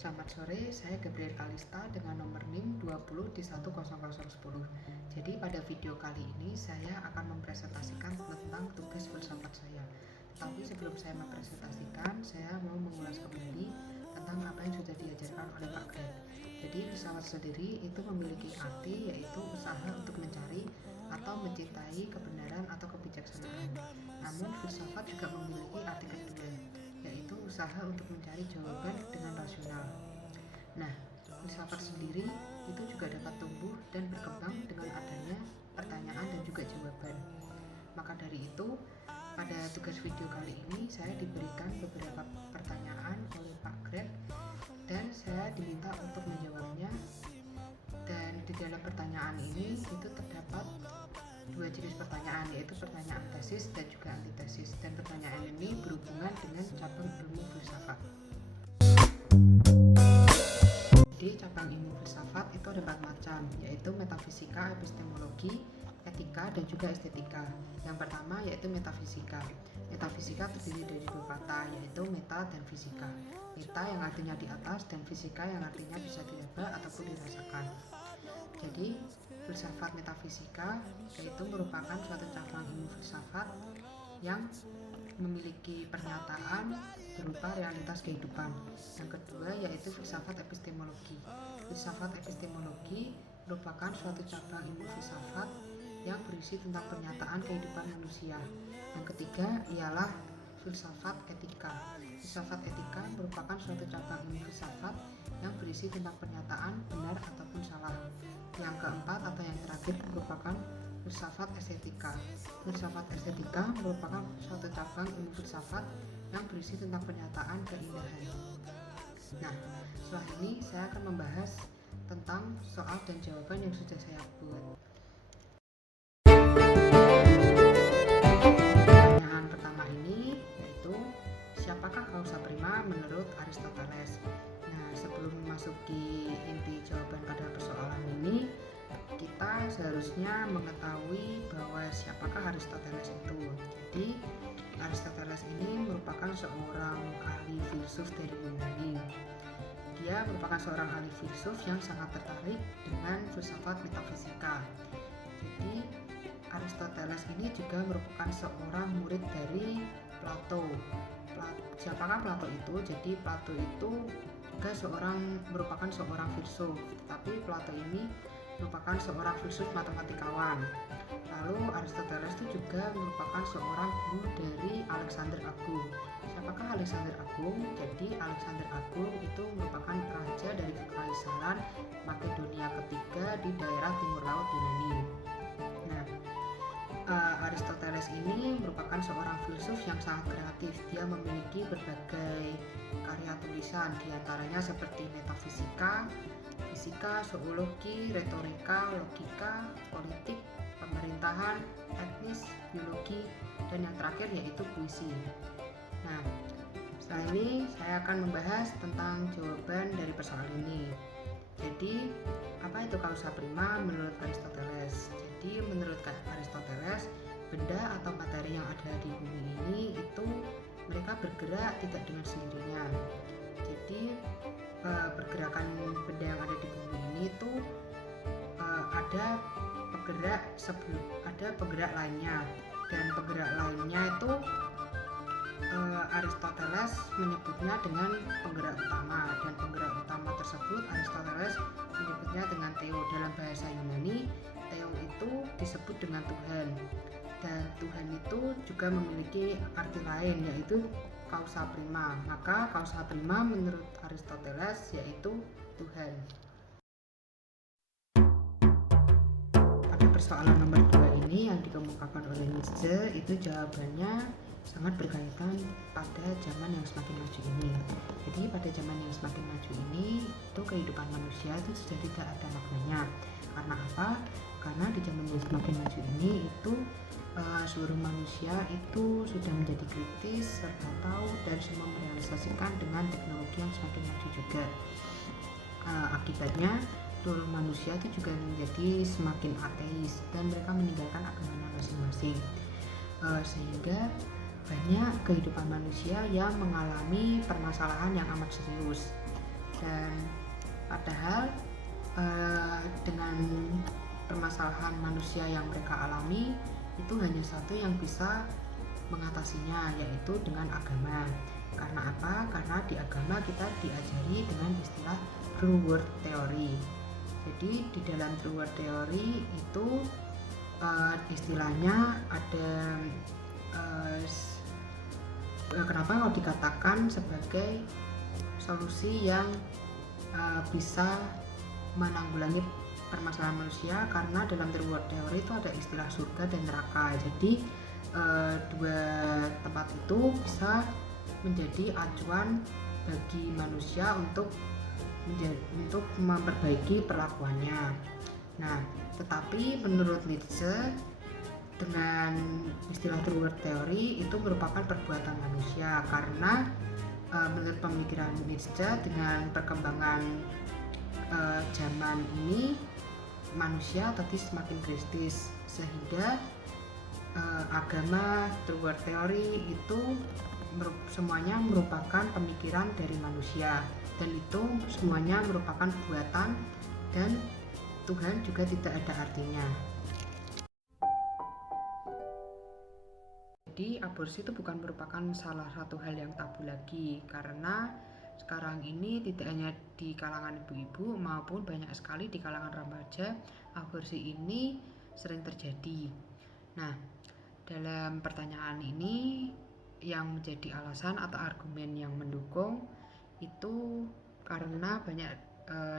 Selamat sore, saya Gabriel Kalista dengan nomor NIM 20 di 10010. Jadi pada video kali ini saya akan mempresentasikan tentang tugas filsafat saya. Tapi sebelum saya mempresentasikan, saya mau mengulas kembali tentang apa yang sudah diajarkan oleh Pak Greg. Jadi filsafat sendiri itu memiliki arti yaitu usaha untuk mencari atau mencintai kebenaran atau kebijaksanaan. Namun filsafat juga memiliki arti kedua, yaitu usaha untuk mencari jawaban dengan rasional. Nah, filsafat sendiri itu juga dapat tumbuh dan berkembang dengan adanya pertanyaan dan juga jawaban. Maka dari itu, pada tugas video kali ini saya diberikan beberapa pertanyaan oleh Pak Greg dan saya diminta untuk menjawabnya. Dan di dalam pertanyaan ini itu terdapat dua jenis pertanyaan, yaitu pertanyaan tesis dan juga antitesis. Dan pertanyaan ini berhubungan dengan cabang ilmu filsafat. Jadi cabang ilmu filsafat itu ada 4 macam, yaitu metafisika, epistemologi, etika, dan juga estetika. Yang pertama yaitu metafisika. Metafisika terdiri dari 2 kata, yaitu meta dan fisika. Meta yang artinya di atas dan fisika yang artinya bisa diraba ataupun dirasakan. Jadi filsafat metafisika yaitu merupakan suatu cabang ilmu filsafat yang memiliki pernyataan berupa realitas kehidupan. Yang kedua yaitu filsafat epistemologi. Filsafat epistemologi merupakan suatu cabang ilmu filsafat yang berisi tentang pernyataan kehidupan manusia. Yang ketiga ialah filsafat etika. Filsafat etika merupakan suatu cabang ilmu filsafat yang berisi tentang pernyataan benar ataupun salah. Yang keempat atau yang terakhir merupakan filsafat estetika. Filsafat estetika merupakan suatu cabang ilmu filsafat yang berisi tentang pernyataan keindahan. Nah, setelah ini saya akan membahas tentang soal dan jawaban yang sudah saya buat. Pertanyaan pertama ini yaitu, siapakah kausa prima menurut Aristoteles? Nah, sebelum memasuki inti jawaban pada persoalan ini, kita seharusnya mengetahui bahwa siapakah Aristoteles itu. Jadi, Aristoteles ini merupakan seorang ahli filsuf dari Yunani. Dia merupakan seorang ahli filsuf yang sangat tertarik dengan filsafat metafisika. Jadi, Aristoteles ini juga merupakan seorang murid dari Plato. Siapakah Plato itu? Jadi Plato itu juga merupakan seorang filsuf, tapi Plato ini merupakan seorang filsuf matematikawan. Lalu Aristoteles itu juga merupakan seorang guru dari Alexander Agung. Siapakah Alexander Agung? Jadi Alexander Agung itu merupakan raja dari Kekaisaran Makedonia ketiga di daerah timur laut Yunani. Nah, Aristoteles ini merupakan seorang filsuf yang sangat kreatif. Dia memiliki berbagai karya tulisan, diantaranya seperti metafisika, fisika, zoologi, retorika, logika, politik, pemerintahan, etnis, biologi, dan yang terakhir yaitu puisi. Nah, setelah ini saya akan membahas tentang jawaban dari persoalan ini. Jadi, apa itu causa prima menurut Aristoteles? Jadi, menurut Aristoteles, benda atau materi yang ada di bumi ini itu mereka bergerak tidak dengan sendirinya. Jadi, pergerakan benda yang ada di bumi ini itu ada penggerak lainnya, dan penggerak lainnya itu Aristoteles menyebutnya dengan penggerak utama, dan penggerak utama tersebut Aristoteles menyebutnya dengan theo. Dalam bahasa Yunani, theo itu disebut dengan Tuhan, dan Tuhan itu juga memiliki arti lain yaitu causa prima. Maka causa prima menurut Aristoteles yaitu Tuhan. Pada persoalan nomor 2 ini yang dikemukakan oleh Nietzsche, itu jawabannya sangat berkaitan pada zaman yang semakin maju ini. Jadi pada zaman yang semakin maju ini itu kehidupan manusia itu sudah tidak ada maknanya. Karena apa? Karena di zaman yang semakin maju ini itu seluruh manusia itu sudah menjadi kritis, serba tahu, dan semua merealisasikan dengan teknologi yang semakin maju juga. Akibatnya seluruh manusia itu juga menjadi semakin ateis dan mereka meninggalkan agamanya masing-masing, sehingga banyak kehidupan manusia yang mengalami permasalahan yang amat serius. Dan padahal dengan permasalahan manusia yang mereka alami itu hanya satu yang bisa mengatasinya, yaitu dengan agama. Karena apa? Karena di agama kita diajari dengan istilah true world theory. Jadi di dalam true world theory itu istilahnya ada kenapa kalau dikatakan sebagai solusi yang bisa menanggulangi permasalahan manusia, karena dalam true world theory itu ada istilah surga dan neraka. Jadi dua tempat itu bisa menjadi acuan bagi manusia untuk memperbaiki perlakuannya. Nah, tetapi menurut Nietzsche, dengan istilah true world theory itu merupakan perbuatan manusia, karena menurut pemikiran Nietzsche, dengan perkembangan zaman ini manusia tadi semakin kritis, sehingga agama true world theory itu semuanya merupakan pemikiran dari manusia, dan itu semuanya merupakan buatan, dan Tuhan juga tidak ada artinya. Jadi aborsi itu bukan merupakan salah satu hal yang tabu lagi, karena sekarang ini tidak hanya di kalangan ibu-ibu maupun banyak sekali di kalangan remaja, aborsi ini sering terjadi. Nah, dalam pertanyaan ini yang menjadi alasan atau argumen yang mendukung itu karena banyak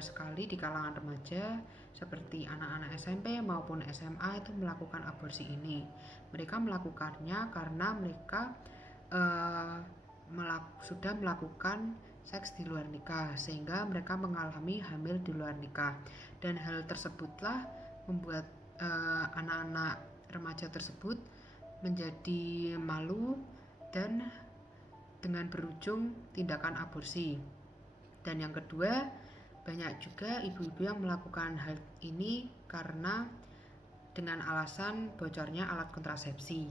sekali di kalangan remaja seperti anak-anak SMP maupun SMA itu melakukan aborsi ini. Mereka melakukannya karena mereka sudah melakukan seks di luar nikah, sehingga mereka mengalami hamil di luar nikah, dan hal tersebutlah membuat anak-anak remaja tersebut menjadi malu dan dengan berujung tindakan aborsi. Dan yang kedua, banyak juga ibu-ibu yang melakukan hal ini karena dengan alasan bocornya alat kontrasepsi.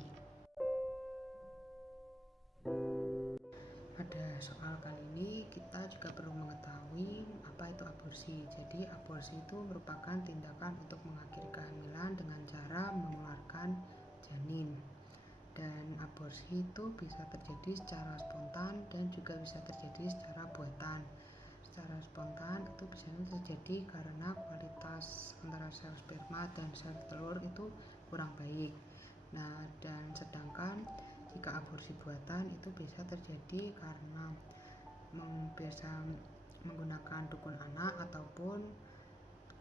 Pada soal kali ini kita juga perlu mengetahui apa itu aborsi. Jadi aborsi itu merupakan tindakan untuk mengakhiri kehamilan dengan cara mengeluarkan janin. Dan aborsi itu bisa terjadi secara spontan dan juga bisa terjadi secara buatan. Secara spontan itu biasanya terjadi karena kualitas antara sel sperma dan sel telur itu kurang baik. Nah, dan sedangkan jika aborsi buatan itu bisa terjadi karena biasa menggunakan dukun anak ataupun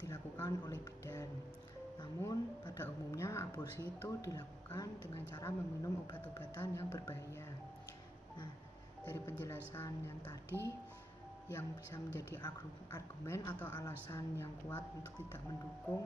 dilakukan oleh bidan. Namun pada umumnya aborsi itu dilakukan dengan cara meminum obat-obatan yang berbahaya. Nah, dari penjelasan yang tadi, yang bisa menjadi argumen atau alasan yang kuat untuk tidak mendukung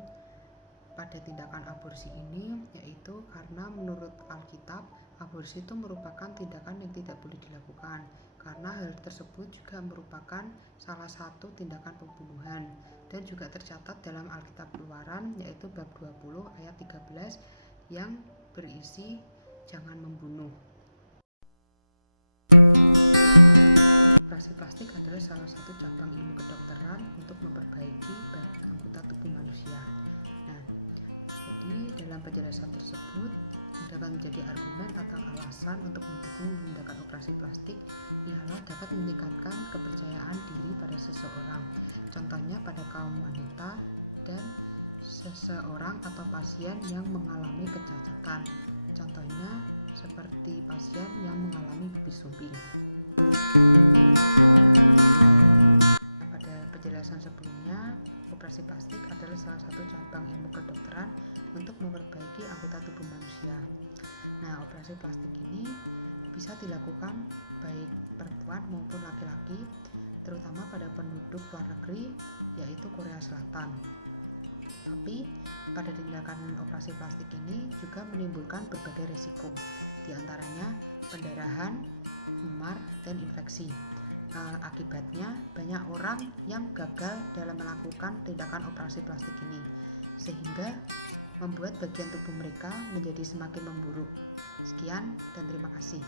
pada tindakan aborsi ini, yaitu karena menurut Alkitab, aborsi itu merupakan tindakan yang tidak boleh dilakukan, karena hal tersebut juga merupakan salah satu tindakan pembunuhan, dan juga tercatat dalam Alkitab Keluaran, yaitu bab 20 ayat 13 yang berisi jangan membunuh. Operasi plastik adalah salah satu cabang ilmu kedokteran untuk memperbaiki bagian anggota tubuh manusia. Nah, jadi dalam penjelasan tersebut dapat menjadi argumen atau alasan untuk mendukung tindakan operasi plastik ialah dapat meningkatkan kepercayaan diri pada seseorang. Contohnya pada kaum wanita dan seseorang atau pasien yang mengalami kecacatan. Contohnya seperti pasien yang mengalami pipis sumping. Pada penjelasan sebelumnya, operasi plastik adalah salah satu cabang ilmu kedokteran untuk memperbaiki anggota tubuh manusia. Nah, operasi plastik ini bisa dilakukan baik perempuan maupun laki-laki, terutama pada penduduk luar negeri, yaitu Korea Selatan. Tapi pada tindakan operasi plastik ini juga menimbulkan berbagai risiko, diantaranya pendarahan, memar, dan infeksi. Akibatnya banyak orang yang gagal dalam melakukan tindakan operasi plastik ini, sehingga membuat bagian tubuh mereka menjadi semakin memburuk. Sekian dan terima kasih.